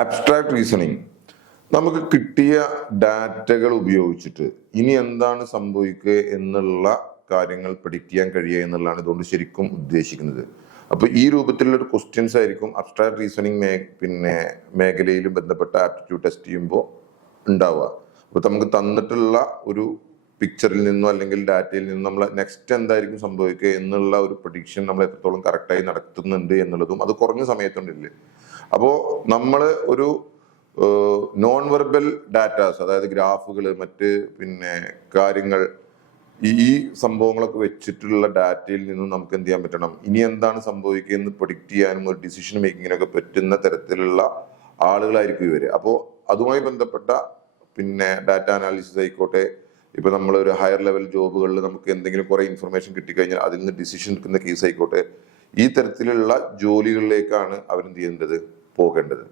Abstract reasoning നമുക്ക് കിട്ടിയ ഡാറ്റകൾ ഉപയോഗിച്ചിട്ട് ഇനി എന്താണ് സംഭവിക്കുക എന്നുള്ള കാര്യങ്ങൾ പ്രെഡിക്റ്റ് ചെയ്യാൻ കഴിയുക എന്നുള്ളതാണ് ഇതുകൊണ്ട് ശരിക്കും ഉദ്ദേശിക്കുന്നത്. അപ്പൊ ഈ രൂപത്തിലുള്ള ഒരു ക്വസ്റ്റ്യൻസ് ആയിരിക്കും അബ്സ്ട്രാക്ട് റീസണിങ് മേഖലയിൽ ബന്ധപ്പെട്ട ആപ്റ്റിറ്റ്യൂഡ് ടെസ്റ്റ് ചെയ്യുമ്പോൾ ഉണ്ടാവുക. അപ്പൊ നമുക്ക് തന്നിട്ടുള്ള ഒരു പിക്ചറിൽ നിന്നോ അല്ലെങ്കിൽ ഡാറ്റയിൽ നിന്നോ നമ്മൾ നെക്സ്റ്റ് എന്തായിരിക്കും സംഭവിക്കുക എന്നുള്ള ഒരു പ്രഡിക്ഷൻ നമ്മൾ എത്രത്തോളം കറക്റ്റായി നടത്തുന്നുണ്ട് എന്നുള്ളതും അത് കുറഞ്ഞ സമയത്തുണ്ടില്ല. അപ്പോൾ നമ്മൾ ഒരു നോൺ വെർബൽ ഡാറ്റാസ്, അതായത് ഗ്രാഫുകൾ, മറ്റ് കാര്യങ്ങൾ, ഈ സംഭവങ്ങളൊക്കെ വെച്ചിട്ടുള്ള ഡാറ്റയിൽ നിന്നും നമുക്ക് എന്ത് ചെയ്യാൻ പറ്റണം, ഇനി എന്താണ് സംഭവിക്കുക എന്ന് പ്രൊഡിക്റ്റ് ചെയ്യാനും ഒരു ഡിസിഷൻ മേക്കിങ്ങിനൊക്കെ പറ്റുന്ന തരത്തിലുള്ള ആളുകളായിരിക്കും ഇവര്. അപ്പോൾ അതുമായി ബന്ധപ്പെട്ട ഡാറ്റ അനാലിസിസ് ആയിക്കോട്ടെ, ഇപ്പൊ നമ്മൾ ഒരു ഹയർ ലെവൽ ജോബുകളിൽ നമുക്ക് എന്തെങ്കിലും കുറെ ഇൻഫർമേഷൻ കിട്ടിക്കഴിഞ്ഞാൽ അതിൽ നിന്ന് ഡിസിഷൻ എടുക്കുന്ന കേസ് ആയിക്കോട്ടെ, ഈ തരത്തിലുള്ള ജോലികളിലേക്കാണ് അവരെന്ത് ചെയ്യേണ്ടത്, പോകേണ്ടത്.